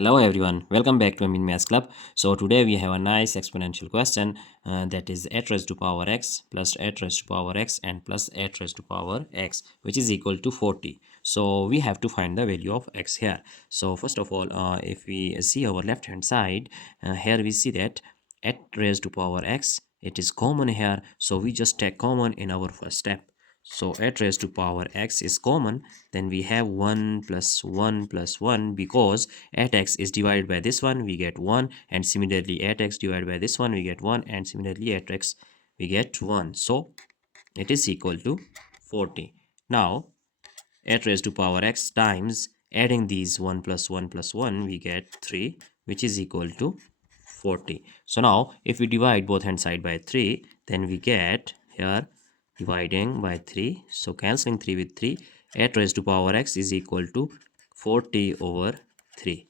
Hello everyone, welcome back to Amin Maths Club. So today we have a nice exponential question that is a raised to power x plus a raised to power x and plus a raised to power x, which is equal to 40. So we have to find the value of x here. So first of all, if we see our left hand side, here we see that a raised to power x, it is common here. So we just take common in our first step. So a raised to power x is common, then we have 1 plus 1 plus 1 because 8x is divided by this one, we get 1, and similarly 8x divided by this one, we get 1, and similarly 8x we get 1. So it is equal to 40. Now 8 raised to power x times adding these 1 plus 1 plus 1, we get 3, which is equal to 40. So now if we divide both hand side by 3, then we get here dividing by 3, so cancelling 3 with 3, 8 raised to power x is equal to 40 over 3.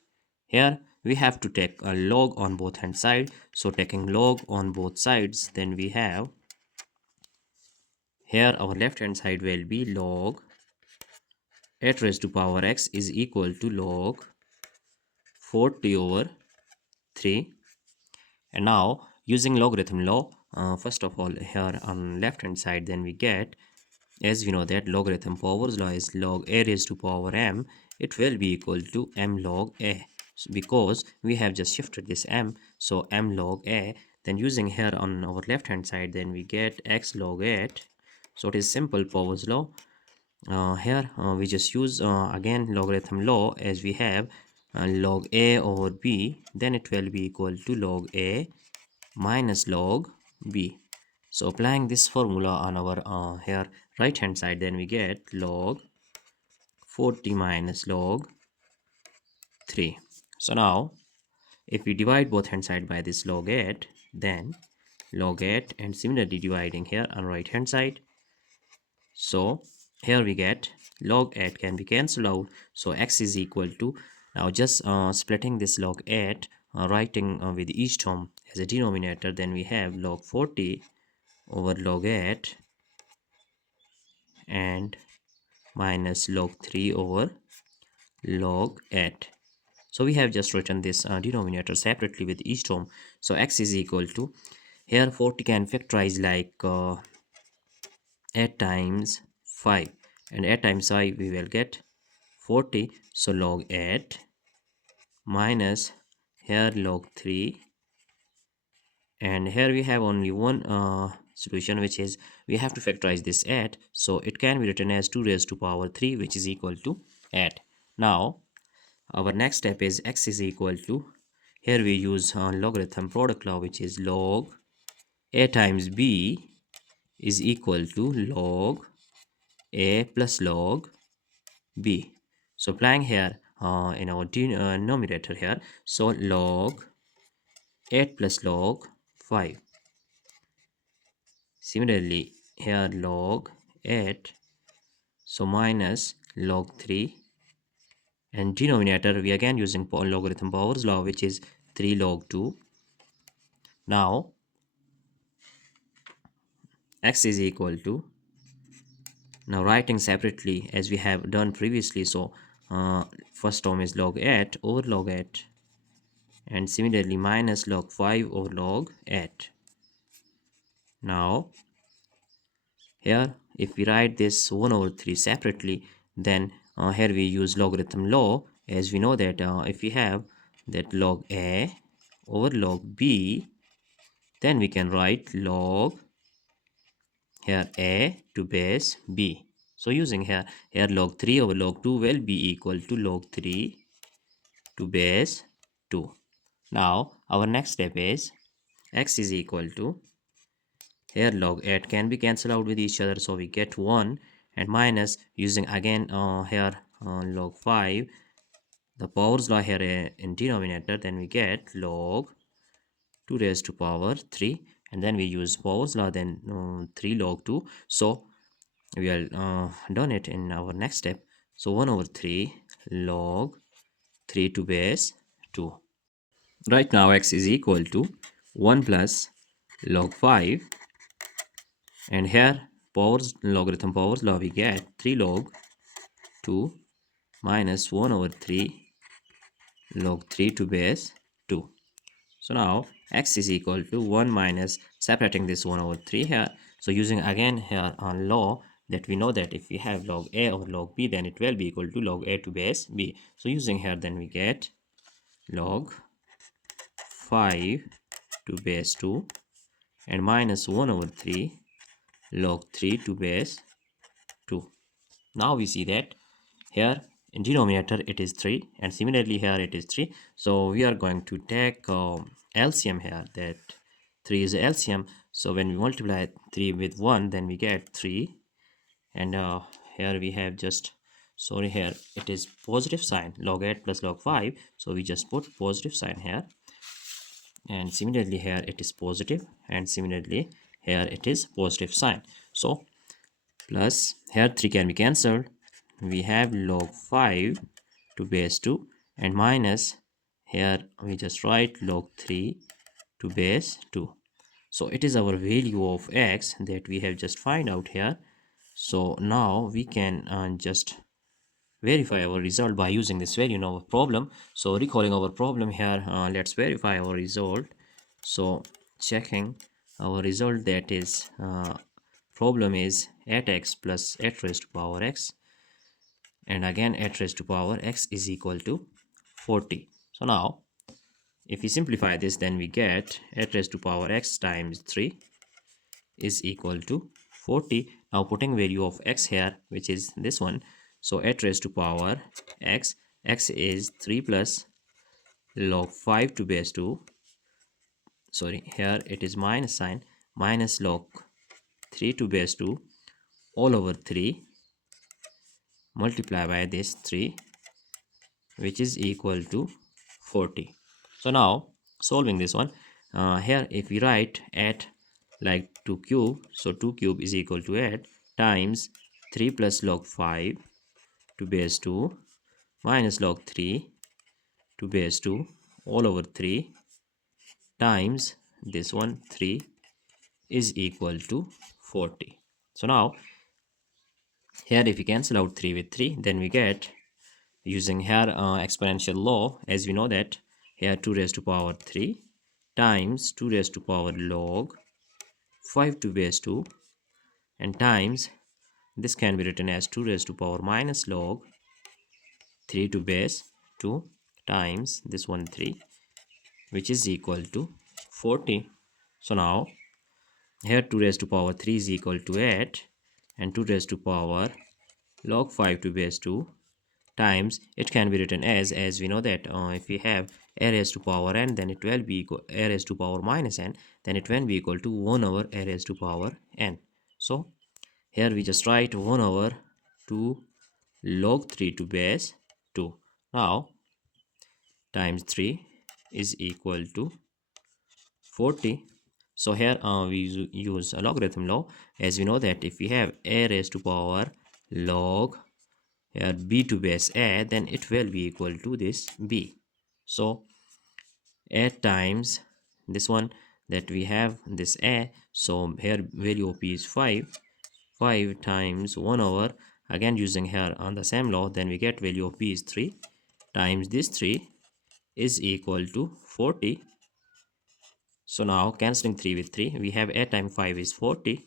Here we have to take a log on both hand side, so taking log on both sides, then we have here our left hand side will be log 8 raised to power x is equal to log 40 over 3. And now using logarithm law, first of all here on left hand side, then we get, as we know that logarithm powers law is log a raised to power m, it will be equal to m log a. So because we have just shifted this m, so m log a, then using here on our left hand side, then we get x log 8. So it is simple powers law. Here we just use again logarithm law, as we have log a over b, then it will be equal to log a minus log b. So applying this formula on our here right hand side, then we get log 40 minus log 3. So now if we divide both hand side by this log 8, then log 8, and similarly dividing here on right hand side, so here we get log 8 can be cancelled out, so x is equal to, now just splitting this log 8, writing with each term as a denominator, then we have log 40 over log 8 and minus log 3 over log 8. So we have just written this denominator separately with each term. So x is equal to, here 40 can factorize like 8 times 5, and 8 times 5 we will get 40. So log 8 minus here log 3, and here we have only one solution, which is we have to factorize this 8, so it can be written as 2 raised to power 3, which is equal to 8. Now our next step is x is equal to, here we use logarithm product law, which is log a times b is equal to log a plus log b. So applying here in our denominator here, so log 8 plus log 5. Similarly here log 8, so minus log 3, and denominator we again using logarithm powers law, which is 3 log 2. Now x is equal to, now writing separately as we have done previously, so first term is log 8 over log 8, and similarly minus log 5 over log 8. Now here if we write this 1 over 3 separately, then here we use logarithm law, as we know that if we have that log a over log b, then we can write log here a to base b. So using here log 3 over log 2 will be equal to log 3 to base 2. Now our next step is x is equal to, here log 8 can be cancelled out with each other, so we get 1, and minus using again here log 5, the powers law here in denominator, then we get log 2 raised to power 3, and then we use powers law, then 3 log 2. So we will done it in our next step, so 1 over 3 log 3 to base 2. Right now x is equal to 1 plus log 5, and here powers logarithm powers law, we get 3 log 2 minus 1 over 3 log 3 to base 2. So now x is equal to 1 minus separating this 1 over 3 here. So using again here on law that we know that if we have log a or log b, then it will be equal to log a to base b. So using here, then we get log 5 to base 2 and minus 1 over 3 log 3 to base 2. Now we see that here in denominator it is 3 and similarly here it is 3. So we are going to take LCM here, that 3 is LCM. So when we multiply 3 with 1, then we get 3. And here we have just, sorry, here it is positive sign, log 8 plus log 5. So we just put positive sign here. And similarly here it is positive, and similarly here it is positive sign. So plus here 3 can be cancelled. We have log 5 to base 2 and minus here we just write log 3 to base 2. So it is our value of x that we have just find out here. So now we can just verify our result by using this value in our problem. So recalling our problem here, let's verify our result. So checking our result, that is problem is 8x plus 8 raised to power x, and again 8 raised to power x is equal to 40. So now if we simplify this, then we get 8 raised to power x times 3 is equal to 40. Now putting value of x here, which is this one, so 8 raised to power x, x is 3 plus log 5 to base 2, sorry, here it is minus sign, minus log 3 to base 2 all over 3 multiply by this 3, which is equal to 40. So now solving this one, here if we write at like 2 cube, so 2 cube is equal to 8 times 3 plus log 5 to base 2 minus log 3 to base 2 all over 3 times this one 3 is equal to 40. So now here if we cancel out 3 with 3, then we get, using here exponential law, as we know that here 2 raised to power 3 times 2 raised to power log 5 to base 2 and times this can be written as 2 raised to power minus log 3 to base 2 times this one 3, which is equal to 40. So now here 2 raised to power 3 is equal to 8 and 2 raised to power log 5 to base 2 times, it can be written as we know that if we have a raised to power n, then it will be equal a raised to power minus n, then it will be equal to 1 over a raised to power n. So here we just write 1 over 2 log 3 to base 2 now times 3 is equal to 40. So here we use a logarithm law, as we know that if we have a raised to power log here b to base a, then it will be equal to this b. So 8 times this one that we have this a, so here value of b is 5. 5 times 1 over, again using here on the same law, then we get value of b is 3 times this 3 is equal to 40. So now cancelling 3 with 3, we have 8 times 5 is 40.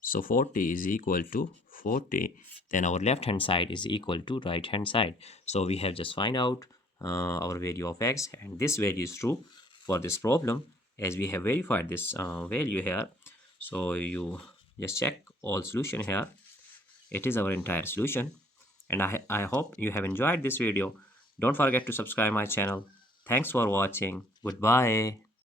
So 40 is equal to 40. Then our left hand side is equal to right hand side. So we have just find out our value of x, and this value is true for this problem, as we have verified this value here. So you just check all solution here. It is our entire solution, and I hope you have enjoyed this video. Don't forget to subscribe my channel. Thanks for watching. Goodbye.